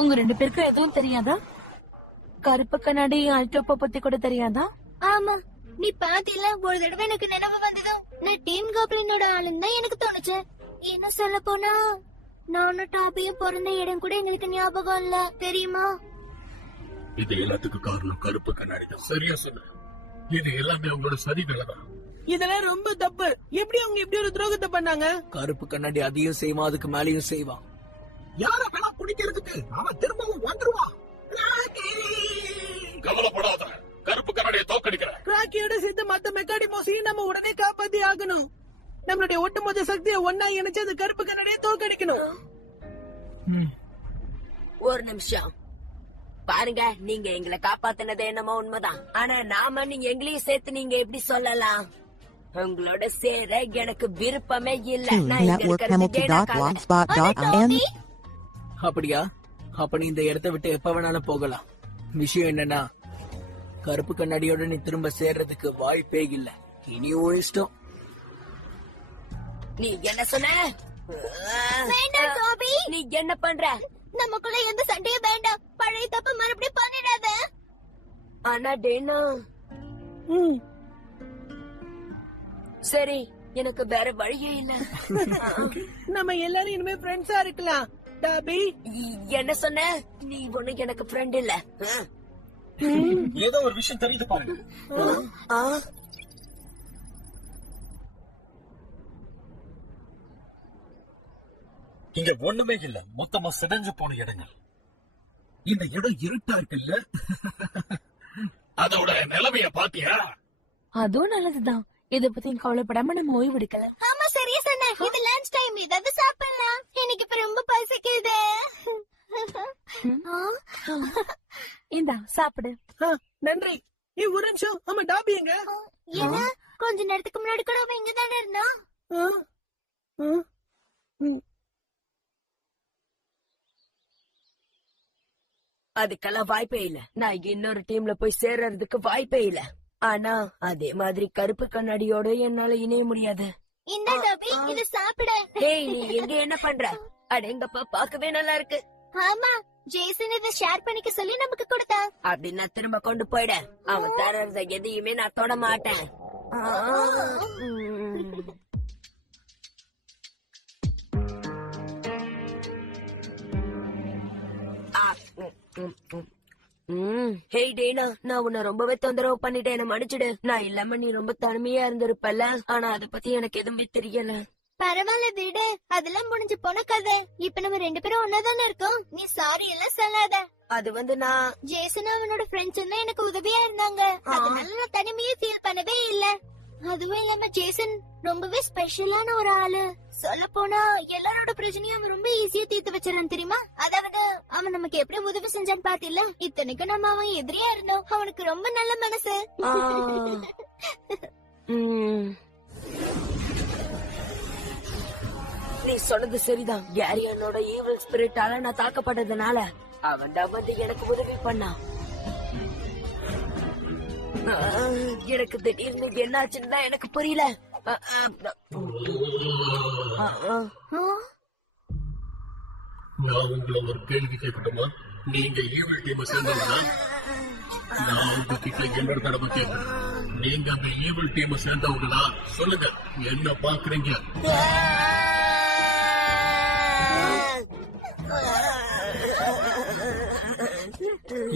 உங்க 2 பேருக்கும் எதுவும் தெரியாதா? கருப்பு கண்ணாடி அல்டோப்பா பத்தி கூட தெரியாதா? ஆமா, நீ பாத்தில ஒரு தடவை எனக்கு நினைவு வந்ததும் நான் டீம் கோப்ளினோட ஆளுன்னு தான் எனக்கு தோணுச்சு. என்ன சொல்ல போனா நானும் டாபியும் பிறந்த இடம் கூட எங்களுக்கு ஞாபகம் இல்ல, தெரியுமா? இது எல்லாத்துக்கும் காரணம் கருப்பு கண்ணாடி தான். சரியா சொன்ன. இது எல்லாமே அவங்களோட சதி வேலைதான். இதெல்லாம் ரொம்ப தப்பு. எப்படி அவங்க இப்படி ஒரு துரோகத்தை பண்ணாங்க? கருப்பு கண்ணாடி அதையும் செய்வான், அதுக்கு மேலேயும் செய்வான். யார வேணா குடிக்கிறதுக்கு அவன் திரும்பவும் வந்துருவான். கவலைப்படாத, கருப்பு கண்ணாடியை தோக்கடிக்கிறேன். கிராக்கியோட சேர்த்து மத்த மெக்காடி மோசையும் நம்ம உடனே காப்பாத்தி ஆகணும். நம்மளுடைய ஒட்டுமொத்த சக்தியை ஒன்னா இணைச்சு அந்த கருப்பு கண்ணாடியை தோக்கடிக்கணும். ஒரு நிமிஷம் பாருங்க, நீங்க எங்களை காப்பாத்தினது என்னமோ உண்மைதான். ஆனா நாம நீங்க எங்களையும் சேர்த்து நீங்க எப்படி சொல்லலாம்? உங்களோட சேர எனக்கு விருப்பமே இல்ல. நான் இங்க இருக்கிறது networkhamilton.blogspot.in. அப்படியா? அப்ப நீ இந்த இடத்தை விட்டு எப்ப வேணாலும் போகலாம். விஷயம் என்னன்னா, கருப்பு கண்ணாடியோட நீ திரும்ப சேர்றதுக்கு வாய்ப்பே இல்ல. இனி உன் இஷ்டம். நீ என்ன சொன்ன? வேண்டாம் கோபி, நீ என்ன பண்ற? நமக்குள்ள எந்த சண்டையும் வேண்டாம். பழைய தப்பு மறுபடியும் பண்ணிடாத. ஆனா டேனா, சரி, எனக்கு வேற வழியே இல்ல. நம்ம எல்லாரும் இனிமே ஃப்ரெண்ட்ஸா இருக்கலாம். டாபி, என்ன சொன்ன? நீ ஒண்ணு எனக்கு ஃப்ரெண்ட் இல்ல. ஏதோ ஒரு விஷயம் தெரியுது பாருங்க. இங்க ஒண்ணுமே இல்ல, மொத்தமா சிதைஞ்சு போன இடங்கள். இந்த இடம் இருட்டா இருக்குல்ல? அதோட நிலைமைய பாத்தியா? அதுவும் நல்லதுதான். இத பத்தி கவலைப்படாம நம்ம ஓய்வு எடுக்கலாம். ஆமா, சரியா சொன்ன. இது லஞ்ச் டைம், ஏதாவது சாப்பிடலாம். எனக்கு இப்ப ரொம்ப பசிக்குது. இந்தா சாப்பிடு. நன்றி. ஒரு நிமிஷம். ஆமா, டாபி எங்க? ஏன்னா கொஞ்ச நேரத்துக்கு முன்னாடி கூட அவன் இங்கதானே இருந்தான். அதுக்கெல்லாம் வாய்ப்பே இல்ல. நான் இன்னொரு டீம்ல போய் சேர்றதுக்கு வாய்ப்பே இல்ல. ஆனா அதே மாதிரி கருப்பு கண்ணாடியோட என்னால இணைய முடியாது. இந்த டாபி, இத சாப்பிட. டேய், நீ எங்க என்ன பண்ற? அடேங்கப்பா, பாக்கவே நல்லா இருக்கு. ஆமா, ஜேசன் இத ஷேர் பண்ணிக்க சொல்லி நமக்கு கொடுத்தான். அப்படின்னா திரும்ப கொண்டு போயிட. அவன் தரத எதையுமே நான் தொட மாட்டேன். ஹேய் டேனா, நான் உன்னை ரொம்பவே தொந்தரவு பண்ணிட்டேன், என்ன மன்னிச்சிடு. நான் இல்லாம நீ ரொம்ப தனிமையா இருந்திருப்பல. ஆனா அத பத்தி எனக்கு எதுவுமே தெரியல. பரவாயில்ல விடு, அதெல்லாம் முடிஞ்சு போன கதை. இப்ப நம்ம 2 பேரும் ஒன்னாதானே இருக்கோம். நீ சாரி எல்லாம் சொல்லாத. அது நான் ஜேசன் அவனோட ஃப்ரெண்ட்ஸ் தான் எனக்கு உதவியா இருந்தாங்க. அதனால நான் தனிமையே ஃபீல் பண்ணவே இல்ல. அதுவும் இல்லாம ஜேசன் ரொம்பவே ஸ்பெஷலான ஒரு ஆளு. சொல்ல போனா எல்லாரோட பிரச்சனையும் அவன் ரொம்ப ஈஸியா தீர்த்து வச்சிடான், தெரியுமா? அதாவது அவன் நமக்கு எப்படி உதவி செஞ்சான்னு பாத்தில. இத்தனைக்கும் நம்ம அவன் எதிரியா இருந்தோம். அவனுக்கு ரொம்ப நல்ல மனசு. நீ சொன்னது சரிதான். கேரி என்னோட ஈவில் ஸ்பிரிட்டால நான் தாக்கப்பட்டதுனால அவன் தான் வந்து எனக்கு உதவி பண்ணான். எனக்கு திடீர்னு என்னாச்சுன்னு தான் எனக்கு புரியல. நான் உங்களை ஒரு கேள்வி கேட்கட்டுமா? நீங்க ஈவில் டீம் சேர்ந்தவங்களா? நான் உங்ககிட்ட என்னோட கடமை கேட்கிறேன். நீங்க அந்த ஈவில் டீம் சேர்ந்தவங்களா? சொல்லுங்க, என்ன பாக்குறீங்க?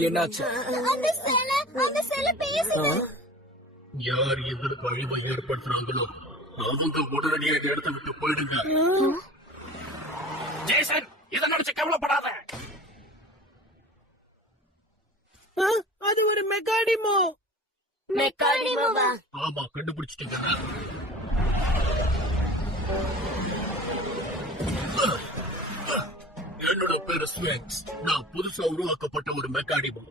என்னாச்சு? யார் எங்களுக்கு அழிவை ஏற்படுத்துறாங்களோ அவங்க உடனடியாக இந்த இடத்தை விட்டு போயிடுங்க. ஜேசன், இதை நினைச்சு கவலைப்படாத. அது ஒரு மெக்காடிமோ. மெக்காடிமோவா? ஆமா, கண்டுபிடிச்சிட்டீங்க. என்னோட பேரு ஸ்வேங்ஸ். நான் புதுசா உருவாக்கப்பட்ட ஒரு மெக்கானிமோ.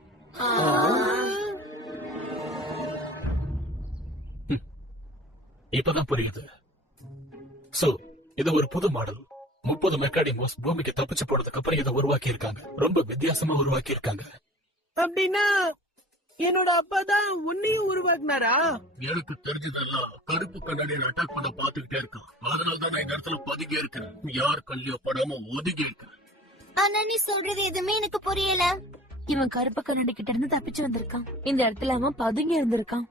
இப்பதான் புரியுது. சோ இது ஒரு புது மாடல். 30 மெக்கானிமோஸ் பூமிக்கு தப்பிச்சு போனதுக்கு அப்புறம் இதை உருவாக்கி இருக்காங்க. ரொம்ப வித்தியாசமா உருவாக்கி இருக்காங்க. அப்படின்னா என்னோட அப்பா தான் உன்னையும் உருவாக்குனாரா? எனக்கு தெரிஞ்சதெல்லாம் கருப்பு கண்ணாடியை அட்டாக் பண்ண பாத்துக்கிட்டே இருக்கான். அதனாலதான் நான் இந்த இடத்துல பதுங்கி இருக்கேன். யார் கல்லியோ படாம ஒதுங்கி இருக்கேன். ஆனா நீ சொல்றது எதுவுமே எனக்கு புரியல. இவன் கருப்பு கண்ணாடி கிட்ட இருந்து தப்பிச்சு வந்திருக்கான். இந்த இடத்துல அவன் பதுங்கி இருந்திருக்கான்.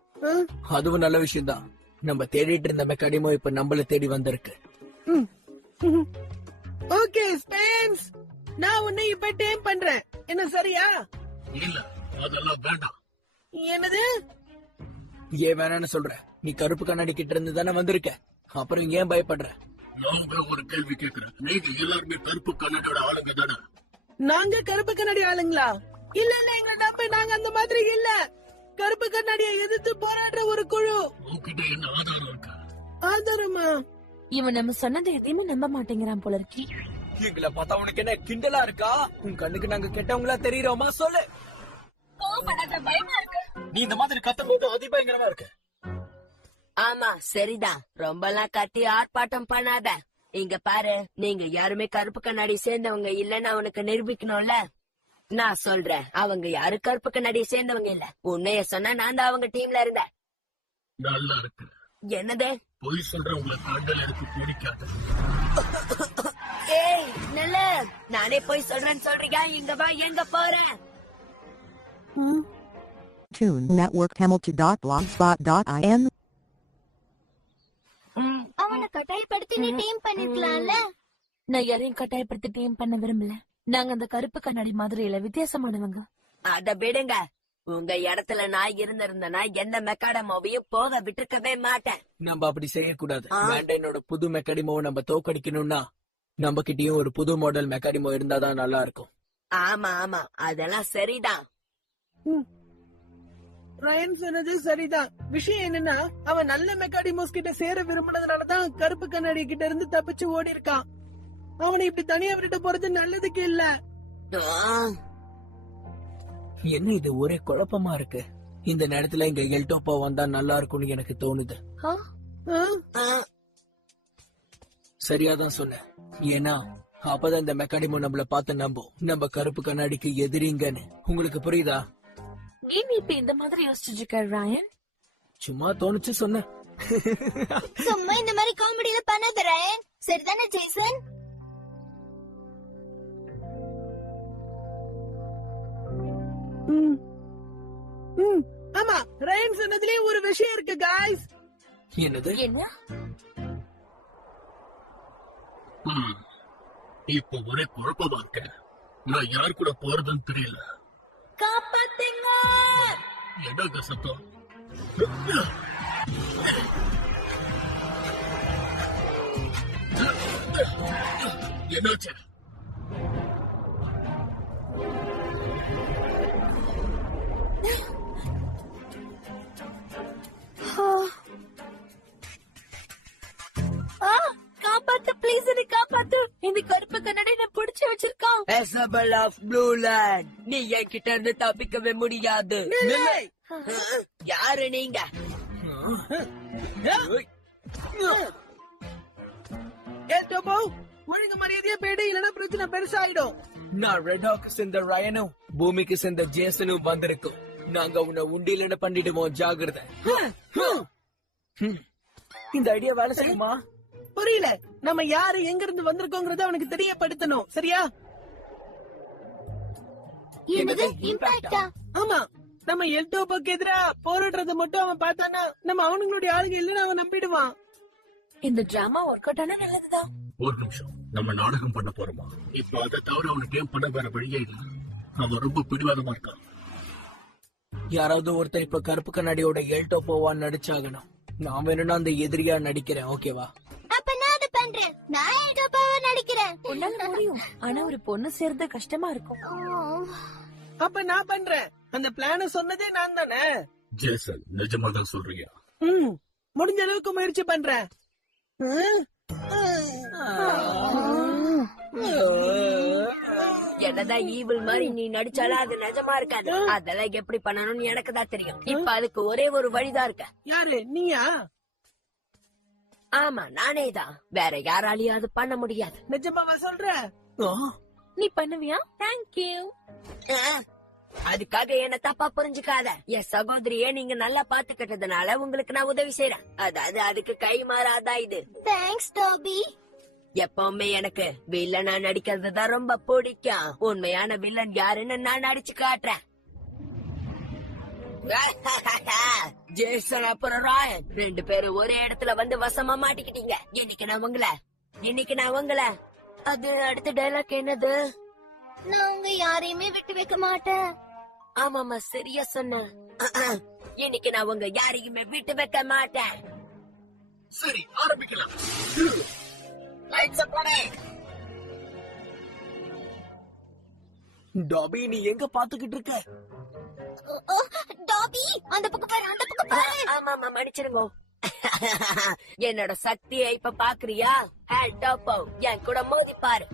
அதுவும் நல்ல விஷயம் தான். நம்ம தேடிட்டு இருந்த மெக்காடிமோ இப்ப நம்மள தேடி வந்திருக்கு. ஓகே ஸ்பென்ஸ், நான் உன்னை இப்ப டேம் பண்றேன். என்ன சரியா? இல்ல, அதெல்லாம் வேண்டாம். என்னது? ஏன் வேணான்னு சொல்ற? நீ கருப்பு கண்ணாடி கிட்ட இருந்து தானே வந்திருக்க, அப்புறம் ஏன் பயப்படுற? நான் ஒரு கேள்வி கேக்குறேன். நீங்க எல்லாருமே கருப்பு கண்ணாடியோட ஆளுங்க தானே? நாங்க கருப்பு கண்ணாடி ஆளுங்களா? இல்ல இல்ல, எங்களை நம்ப, நாங்க அந்த மாதிரி இல்ல. கருப்பு கண்ணாடியை எதிர்த்து போராடுற ஒரு குழு. உன்கிட்ட என்ன ஆதாரம் இருக்கு? ஆதாரமா? இவன் நம்ம சொன்னதை எதையுமே நம்ப மாட்டேங்கிறான் போல இருக்கு. எங்களை பார்த்தா உனக்கு என்ன கிண்டலா இருக்கா? உன் கண்ணுக்கு நாங்க கெட்டவங்களா தெரியுறோமா? சொல்லு. நீ இந்த மாதிரி கத்தும் போது அதிபயங்கரமா இருக்கு. ஆமா, சரிதான். ரொம்பலாம் கத்தி ஆர்ப்பாட்டம் பண்ணாத. இங்க பாரு, நீங்க யாருமே கருப்பு கண்ணாடி சேர்ந்தவங்க இல்லன்னு அவனுக்கு நிரூபிக்கணும்ல. நான் சொல்றேன், அவங்க யாரு கருப்பு கண்ணாடி சேர்ந்தவங்க இல்ல. உன்னைய சொன்னா நான் தான் அவங்க டீம்ல இருந்தேன். நல்லா இருக்கு. என்னது? பொய் சொல்ற உங்களை கண்டல் எனக்கு பிடிக்காது. ஏய் நல்ல, நானே போய் சொல்றேன்னு சொல்றீங்க. இங்க வா, எங்க போறேன்? Tune Network Hamilton.blogspot.in. அவனை கட்டாயப்படுத்தி நீ டீம் பண்ணிருக்கலாம்ல. நான் யாரையும் கட்டாயப்படுத்தி டீம் பண்ண விரும்பல. நாங்க அந்த கருப்பு கண்ணாடி மாதிரி இல்ல, வித்தியாசமானவங்க. அத விடுங்க. உங்க இடத்துல நான் இருந்திருந்தேன்னா எந்த மெக்காடமோவையும் போக விட்டுருக்கவே மாட்டேன். நம்ம அப்படி செய்யக்கூடாது. மேண்டைனோட புது மெக்காடிமோவை நம்ம தோக்கடிக்கணும்னா நம்ம கிட்டயும் ஒரு புது மாடல் மெக்காடிமோ இருந்தாதான் நல்லா இருக்கும். ஆமா ஆமா, அதெல்லாம் சரிதான். ரயன் சொன்னது சரிதான். விஷயம் என்னன்னா, அவன் நல்ல மெக்காடிமோஸ் கிட்ட சேர விரும்பினதுனாலதான் கருப்பு கண்ணாடி கிட்ட இருந்து தப்பிச்சு ஓடி இருக்கான். அவனை இப்படி தனியா விட்டுட்டு போறது நல்லதுக்கு இல்ல. என்ன இது ஒரே குழப்பமா இருக்கு? இந்த நேரத்துல இங்க எல்டோப்பா வந்தா நல்லா இருக்கும்னு எனக்கு தோணுது. சரியாதான் சொன்ன. ஏன்னா அப்பதான் இந்த மெக்காடிமோ நம்மள பார்த்து நம்பும் நம்ம கருப்பு கண்ணாடிக்கு எதிரிங்கன்னு. உங்களுக்கு புரியுதா? ஏன் இப்ப இந்த மாதிரி யோசிச்சுட்டு இருக்க ராயன்? சும்மா தோணுச்சு சொன்ன. சும்மா இந்த மாதிரி காமெடியில பண்ணாத ரயன். சரிதானே ஜேசன்? ஆமா, ரயன் சொன்னதுலயே ஒரு விஷயம் இருக்கு காய்ஸ். என்னது? என்ன? இப்ப ஒரே குழப்பமா இருக்க. நான் யார் கூட போறதுன்னு தெரியல. காப்பாத்துங்க! என்னங்க சத்தம்? என்னாச்சு? காப்பாத்து பிளீஸ், என்ன காப்பாத்து. இந்த கருப்பு கண்ணாடி நான் புடிச்சு வச்சிருக்கான். Isabel of Blue Land, நீ என்கிட்ட இருந்து தப்பிக்கவே முடியாது. யாரு நீங்க? ஏட்டோபோ, ஒழுங்கு மரியாதையா போயிடு, இல்லன்னா பிரச்சனை பெருசாயிடும். நான் ரெட் ஹாக்கு சேர்ந்த ரயனும் பூமிக்கு சேர்ந்த ஜேசனும் வந்திருக்கோம். நாங்க உன்னை உண்டியில பண்ணிடுவோம், ஜாகிரதை. இந்த ஐடியா வேலை செய்யுமா? புரியல. நம்ம யாரு எங்க இருந்து வந்திருக்கோங்கறத அவனுக்கு தெரியப்படுத்தணும், சரியா? என்னது இம்பாக்டா? ஆமா, நம்ம எல்டோபோக்கு எதிரா போராடுறத மட்டும் அவன் பார்த்தானா நம்ம அவனுங்களுடைய ஆளுங்க இல்லன்னு அவன் நம்பிடுவான். இந்த டிராமா ஒர்க் அவுட் ஆனா நல்லதுதான். ஒரு நிமிஷம், நம்ம நாடகம் பண்ண போறோமா? இப்ப அதை தவிர அவனுக்கு கேம் பண்ண வேற வழியே இல்ல. அவன் ரொம்ப பிடிவாதமா இருக்கான். யாராவது ஒருத்தர் இப்ப கருப்பு கண்ணாடியோட எல்டோப்போவா நடிச்சாகணும். நான் வேணும்னா அந்த எதிரியா நடிக்கிறேன், ஓகேவா? அப்ப நான் அது பண்றேன். நான் ஏட்டோபாவா நடிக்கிறேன். உன்னால முடியும், ஆனா ஒரு பொண்ணு சேர்றது கஷ்டமா இருக்கும். அப்ப நான் பண்றேன். அந்த பிளான சொன்னதே நான் தானே. ஜேசன், நிஜமா தான் சொல்றியா? முடிஞ்ச அளவுக்கு முயற்சி பண்றேன். என்னதான் ஈவில் மாதிரி நீ நடிச்சாலும் அது நிஜமா இருக்காது. அதெல்லாம் எப்படி பண்ணணும்னு எனக்கு தான் தெரியும். இப்ப அதுக்கு ஒரே ஒரு வழிதான் இருக்க. யாரு, நீயா? ஆமா, நானே தான். வேற யாராலையும் அது பண்ண முடியாது. நிஜமாவா சொல்ற? நீ பண்ணுவியா? தேங்க்யூ. அதுக்காக என்ன தப்பா புரிஞ்சுக்காத. என் சகோதரிய நீங்க நல்லா பாத்துக்கிட்டதுனால உங்களுக்கு நான் உதவி செய்யறேன். அதாவது அதுக்கு கை மாறாதா இது. தேங்க்ஸ் டோபி. எப்பவுமே எனக்கு வில்லனா நடிக்கிறது தான் ரொம்ப பிடிக்கும். உண்மையான வில்லன் யாருன்னு நான் நடிச்சு காட்டுறேன். ஜேசன் அப்புறம் ராயன் 2 பேரும் ஒரே இடத்துல வந்து வசமா மாட்டிக்கிட்டீங்க. இன்னைக்கு நான் உங்கள அது அடுத்த டைலாக் என்னது? நான் உங்க யாரையுமே விட்டு வைக்க மாட்டேன். ஆமாமா, சரியா சொன்ன. இன்னைக்கு நான் உங்க யாரையுமே விட்டு வைக்க மாட்டேன். சரி, ஆரம்பிக்கலாம். டாபி, நீ எங்க பாத்துக்கிட்டு இருக்க? ஓ, டாபி, அந்த பக்கம் பாரு, அந்த பக்கம் பாரு. ஆமாமா, மன்னிச்சிருங்க. என்னோட சக்தியை இப்ப பாக்குறியா? டோப்போ, என் கூட மோதி பாரு.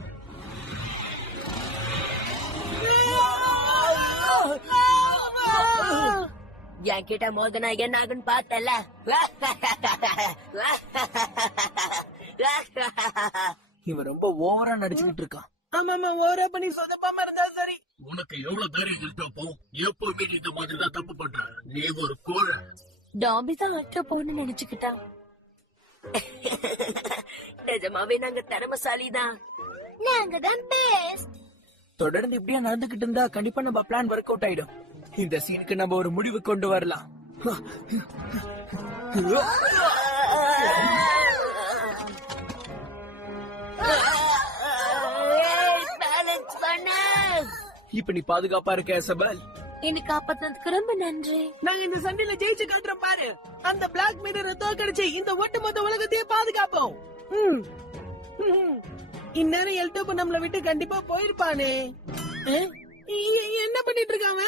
என் கிட்ட மோதனா என்ன ஆகுன்னு பார்த்தல. இவன் ரொம்ப ஓவரா நடிச்சுக்கிட்டு இருக்கான். ஆமாமா, ஓரா பண்ணி சொதப்பாம இருந்தா சரி. உனக்கு எவ்வளவு தைரியம் இருக்கப்போ எப்பவுமே நீ இந்த மாதிரி தான் தப்பு பண்ற. நீ ஒரு கோழை. டாபி தான் அட்ட போன்னு நினைச்சுக்கிட்டான். நிஜமாவே நாங்க திறமசாலிதான். நாங்க தான் பெஸ்ட். தொடர்ந்து இப்படியே நடந்துகிட்டு இருந்தா கண்டிப்பா நம்ம பிளான் ஒர்க் அவுட் ஆயிடும். இந்த சீனுக்கு நம்ம ஒரு முடிவு கொண்டு வரலாம். பேலன்ஸ் பண்ணு. இப்ப நீ பாதுகாப்பா இருக்க சபல். என்னை காப்பாத்துறதுக்கு ரொம்ப நன்றி. நாங்க இந்த சண்டையில ஜெயிச்சு காட்டுறோம் பாரு. அந்த பிளாக் மிரரை தோக்கடிச்சு இந்த ஒட்டுமொத்த உலகத்தையே பாதுகாப்போம். இந்நேரம் எல்டோப்பு நம்மள விட்டு கண்டிப்பா போயிருப்பானே. என்ன பண்ணிட்டு இருக்காங்க?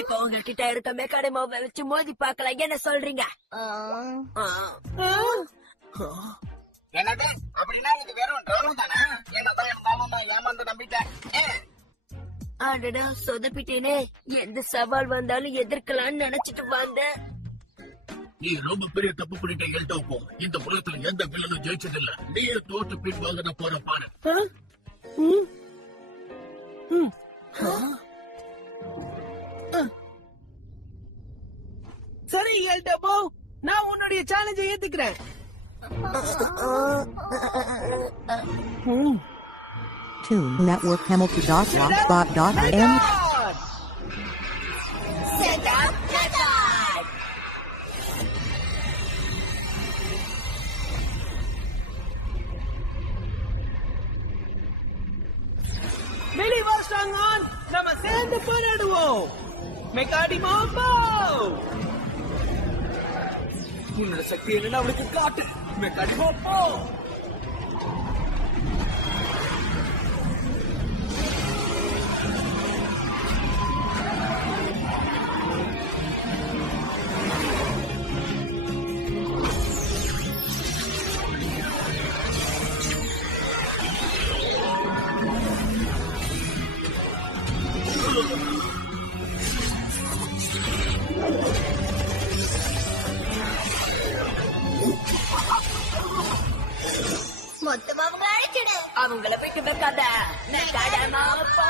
இப்ப உங்ககிட்ட இருக்க மெக்கானிமாவை வச்சு மோதி பார்க்கலாம். என்ன சொல்றீங்க? என்னது அப்படின்னா இது வெறும் ட்ரோன் தானே? என்னதான் இருந்தாலும் நான் ஏமாந்து நம்பிட்டேன். ஆடடா, சொதப்பிட்டேனே. எந்த சவால் வந்தாலும் எதிர்க்கலாம்னு நினைச்சிட்டு வந்தேன். நீ ரொம்ப பெரிய தப்பு பண்ணிட்ட எல்டோப்போ. இந்த உலகத்துல எந்த வில்லனும் ஜெயிச்சதில்ல. நீயே தோற்று பின்வாங்க போற பாரு. சரி எல்டோப்போ, நான் உன்னுடைய சேலஞ்சை ஏத்துக்கிறேன். Toon Network Hamilton.blogspot.in வெளிவா ஸ்ட்ராங்கான், நம்ம சேர்ந்து போராடுவோம். மெக்கானிமா போ. உன்னோட சக்தி என்னன்னு அவளுக்கு காட்டு. மெக்கானிமா போ. மொத்தமா அவங்கள அழைச்சிடு. அவங்கள விட்டு வைக்காத. மெக்கானிமா போ.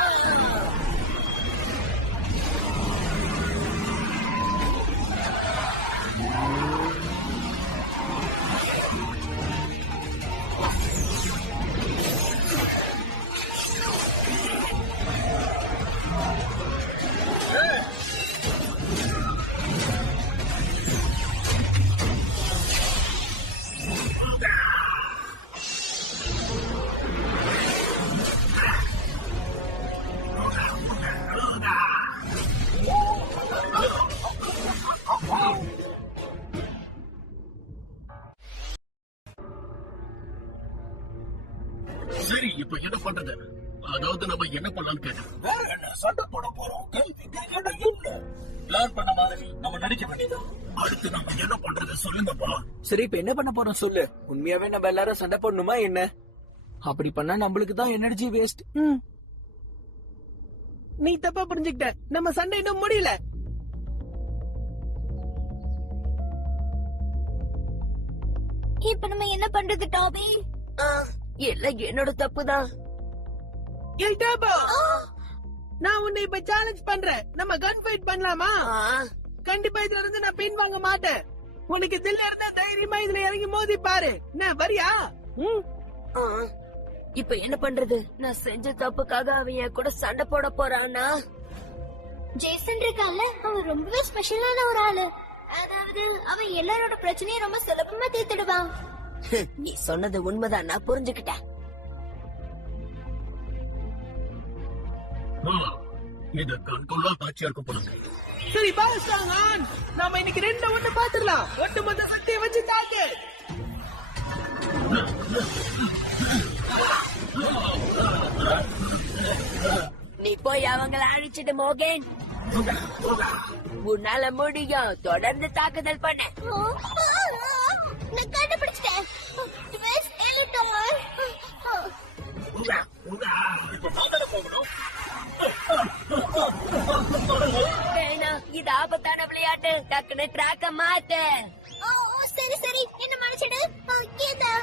சரி, இப்ப என்ன பண்றது? அதாவது நம்ம என்ன பண்ணலாம்னு கேட்டேன். வேற என்ன, சண்டை போட போறோம். கேள்விக்கு இடம் இல்ல. பிளான் பண்ண மாதிரி நம்ம நடிக்க வேண்டியது. அடுத்து நம்ம என்ன பண்றது சொல்லுங்கப்பா. சரி, இப்ப என்ன பண்ண போறோம் சொல்லு. உண்மையாவே நம்ம எல்லாரும் சண்டை போடணுமா என்ன? அப்படி பண்ணா நம்மளுக்கு தான் எனர்ஜி வேஸ்ட். நீ தப்பா புரிஞ்சுக்கிட்ட. நம்ம சண்டை இன்னும் முடியல. இப்ப நம்ம என்ன பண்றது டாபி? எல்லாம் என்னோட தப்புதான். எல்டோப்போ, நான் உன்னை இப்ப சேலஞ்ச் பண்றேன். நம்ம கன் ஃபைட் பண்ணலாமா? கண்டிப்பா இதுல இருந்து நான் பின் வாங்க மாட்டேன். உனக்கு தில்ல இருந்தா தைரியமா இதுல இறங்கி மோதி பாரு. என்ன வரியா? ஆ, இப்ப என்ன பண்றது? நான் செஞ்ச தப்புக்காக அவன் என் கூட சண்டை போட போறானா? ஜேசன் இருக்கான்ல, அவன் ரொம்பவே ஸ்பெஷலான ஒரு ஆளு. அதாவது அவன் எல்லாரோட பிரச்சனையும் ரொம்ப சுலபமா தீர்த்துடுவான். நீ சொன்னது உண்மைதான், நான் புரிஞ்சுக்கிட்டேன். இது கண்கொள்ளா காட்சியா இருக்க போறாங்க. சரி பாஸ் நாம இன்னைக்கு 2-1 பாத்துடலாம். ஒட்டுமொத்த சக்தியை வச்சு தாக்கு. நீ போய் அவங்கள அழிச்சிட்டு மோகன். உன்னால முடியும். தொடர்ந்து தாக்குதல் பண்ண. நான் கண்டுபிடிச்சிட்டேன். ட்விஸ்ட் எலிட்டோர். வேணாம், இது ஆபத்தான விளையாட்டு. டக்குனு ட்ராக்க மாத்து. சரி சரி, என்ன மன்னிச்சிடு. கீதா,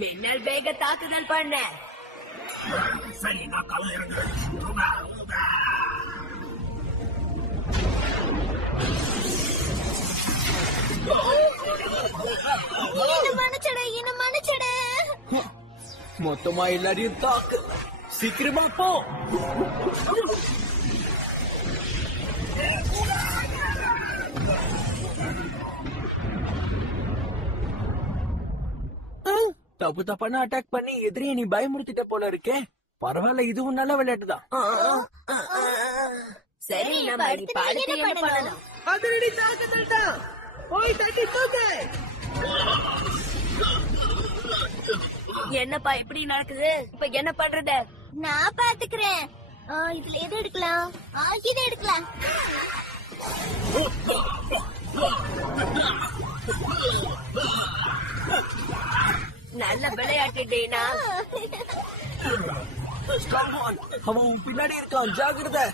மின்னல் வேக தாக்குதல் பண்ண. சரி, நான் களம் இறங்குறேன். என்ன மன்னிச்சிடு. மொத்தமா எல்லாரையும் தாக்கு. சீக்கிரமா போ. தப்பு தப்பான அட்டாக் பண்ணி எதிரியை நீ பயமுறுத்திட்ட போல இருக்கே. பரவாயில்ல, இதுவும் நல்ல விளையாட்டுதான். சரி, நம்ம இப்ப அடுத்து என்ன பண்ணணும்? அதிரடி தாக்குதல் தான். போய் தட்டி தூக்கு. என்னப்பா இப்படி நடக்குது? இப்ப என்ன பண்றது? நான் பாத்துக்கிறேன். இதுல எது எடுக்கலாம்? இது எடுக்கலாம். நல்ல விளையாட்டு டேனா. அவன் உன் பின்னாடி இருக்கான், ஜாகிரதை.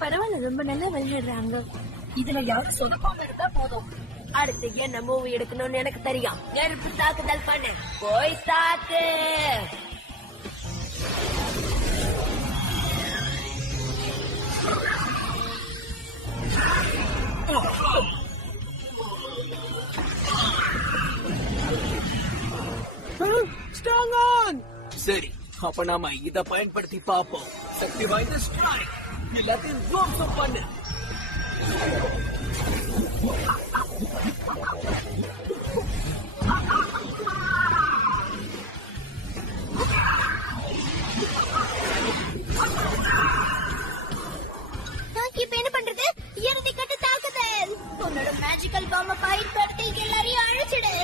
பரவாயில்ல, ரொம்ப நல்லா விளையாடுறாங்க. இதுல யாரும் சொதப்பாம இருந்தா போதும். அடுத்து என்ன மூவி எடுக்கணும்னு எனக்கு தெரியும். நெருப்பு தாக்குதல் பண்ணு. போய் தாக்கு. Strong on. சரி, அப்ப நாம இத பயன்படுத்தி பாப்போம். சக்தி வாய்ந்த ஸ்ட்ரைக். எல்லாத்தையும் துவம்சம் பண்ணு. இப்ப என்ன பண்றது? இறுதி கட்ட தாக்குதல். உன்னோட மேஜிக்கல் பாம்ப பயன்படுத்தி எல்லாரையும் அழிச்சிடு.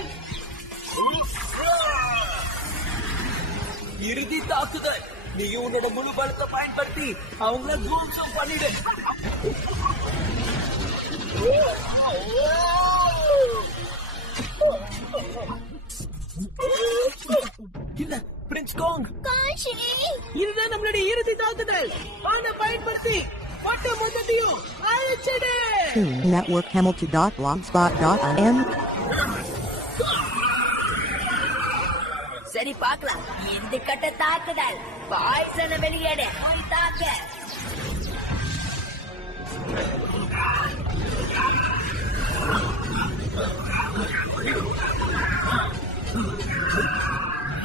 இறுதி தாக்குதல். நீ உன்னோட முழு பலத்தை பயன்படுத்தி அவங்கள துவம்சம் பண்ணிடு. இல்ல, பிரின்ஸ் காங். காஷி, இதுதான் நம்மளுடைய இறுதி தாக்குதல். ஆன பயன்படுத்தி ஒட்டு மொத்தத்தையும் அழிச்சிடு. Toon Network Hamilton.blogspot.in. சரி, பார்க்கலாம். இறுதி கட்ட தாக்குதல். பாய்சனை வெளியேடு. போய் தாக்க.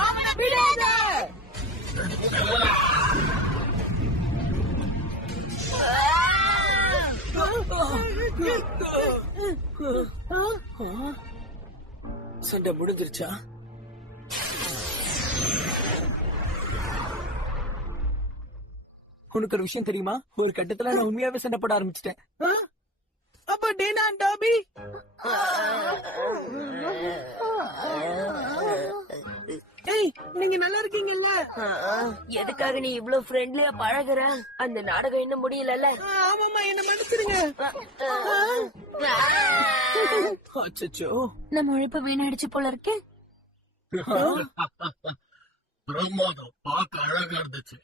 அவனை விடாத. சண்டை முடிஞ்சிருச்சா? உனக்கு ஒரு விஷயம் தெரியுமா? ஒரு கட்டத்துல நான் உண்மையாவே சண்டை போட ஆரம்பிச்சிட்டேன். அப்ப டேனா டாபி ஏய், நீங்க நல்லா இருக்கீங்கல்ல? எதுக்காக நீ இவ்வளவு ஃப்ரெண்ட்லியா பழகுற? அந்த நாடகம் இன்னும் முடியலல்ல? ஆமாமா, என்ன மன்னிச்சிருங்க. அச்சச்சோ, நம்ம உழைப்பு வீணாயிடுச்சு போல இருக்கே. பிரமாதம், பார்க்க அழகா இருந்துச்சு.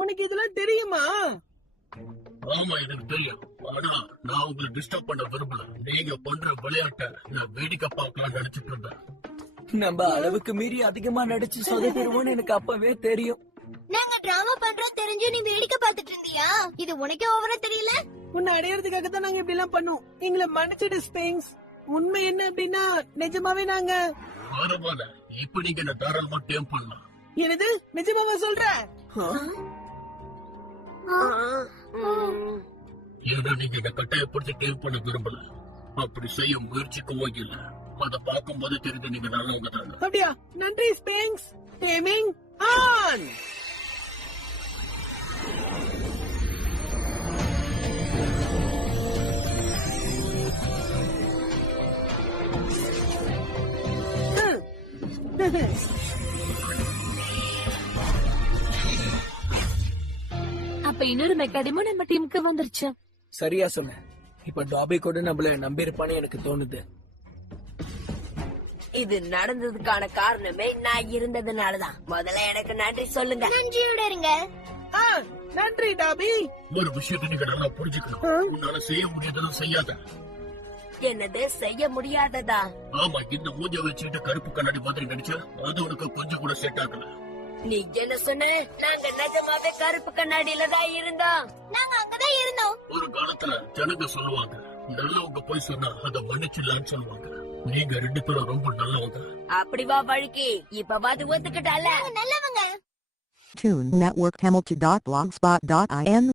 உனக்கு இதெல்லாம் தெரியுமா? ஆமா, எனக்கு தெரியும். ஆனா நான் உங்களை டிஸ்டர்ப் பண்ண விரும்பல. நீங்க பண்ற விளையாட்ட நான் வேடிக்கை பார்க்கலாம் நினைச்சிட்டு இருந்தேன். நம்ம அளவுக்கு மீறி அதிகமா நடிச்சு சொதப்பிடுவோம்னு எனக்கு அப்பவே தெரியும். நாங்க டிராமா பண்றோம் தெரிஞ்சு நீ வேடிக்கை பார்த்துட்டு இருந்தியா? இது உனக்கே ஓவரா தெரியல? உன்னை அடையறதுக்காக தான் நாங்க இப்படி எல்லாம் பண்ணோம். எங்களை மன்னிச்சிடு ஸ்பிங்ஸ். உண்மை என்ன அப்படின்னா நிஜமாவே நாங்க பரவாயில்ல, இப்ப நீங்க என்ன தாராளமா டேம் பண்ணலாம். என்னது நிஜமாவா சொல்ற? ஏன்னா நீங்க என்ன கட்டாயப்படுத்தி டேம் பண்ண விரும்பல. அப்படி செய்ய முயற்சிக்கவும் இல்ல. அத பார்க்கும்போது தெரிஞ்சு நீங்க நல்லவங்க தாங்க. அப்படியா? நன்றி ஸ்பிங்ஸ். Taming on. அப்ப இன்னொரு மெக்காடிமும் நம்ம டீமுக்கு வந்துருச்சு. சரியா சொன்ன. இப்ப டாபி கூட நம்மள நம்பியிருப்பான்னு எனக்கு தோணுது. இது நடந்ததுக்கான காரணமே நான் இருந்ததுனாலதான். முதல்ல எனக்கு நன்றி சொல்லுங்க. நன்றியோட இருங்க. நன்றி டாபி. ஒரு விஷயத்தை நீங்க நல்லா புரிஞ்சுக்கணும். உன்னால செய்ய முடியாததும் செய்யாத. என்னது செய்ய முடியாததா? ஆமா, இந்த மூஞ்ச வச்சுட்டு கருப்பு கண்ணாடி மாதிரி நடிச்சா அது உனக்கு கொஞ்சம் கூட செட் ஆகல. நீ என்ன சொன்ன? நாங்க நிஜமாவே கருப்பு கண்ணாடியில தான் இருந்தோம். நாங்க அங்கதான் இருந்தோம். ஒரு காலத்துல ஜனங்க சொல்லுவாங்க, நல்லவங்க போய் சொன்னா அதை மன்னிச்சிடலான்னு சொல்லுவாங்க. நீங்க 2 பேரும் ரொம்ப நல்லவங்க. அப்படி வா வழுக்கி. இப்பவாது ஒத்துக்கிட்டால. நாங்க நல்லவங்க. Tune Network Hamilton.blogspot.in